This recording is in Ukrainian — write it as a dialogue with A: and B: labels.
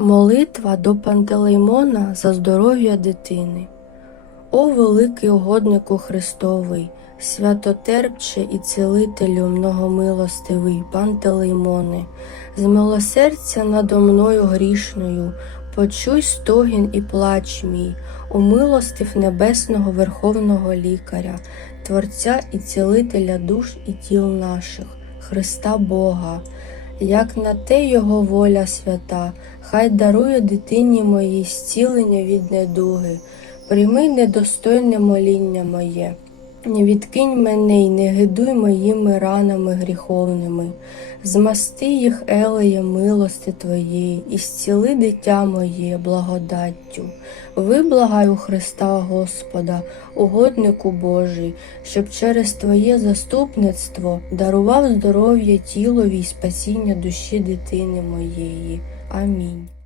A: Молитва до Пантелеймона за здоров'я дитини. О великий угоднику Христовий, святотерпче і цілителю многомилостивий Пантелеймоне, з милосердя надо мною грішною, почуй стогін і плач мій, умилостив небесного Верховного Лікаря, Творця і цілителя душ і тіл наших, Христа Бога. Як на те Його воля свята, хай дарує дитині моїй зцілення від недуги, прийми недостойне моління моє, не відкинь мене й не гидуй моїми ранами гріховними, змасти їх елеєм милости Твоєї, і зціли дитя моє благодаттю. Виблагай у Христа Господа, угоднику Божий, щоб через Твоє заступництво дарував здоров'я тілові й спасіння душі дитини моєї. Амінь.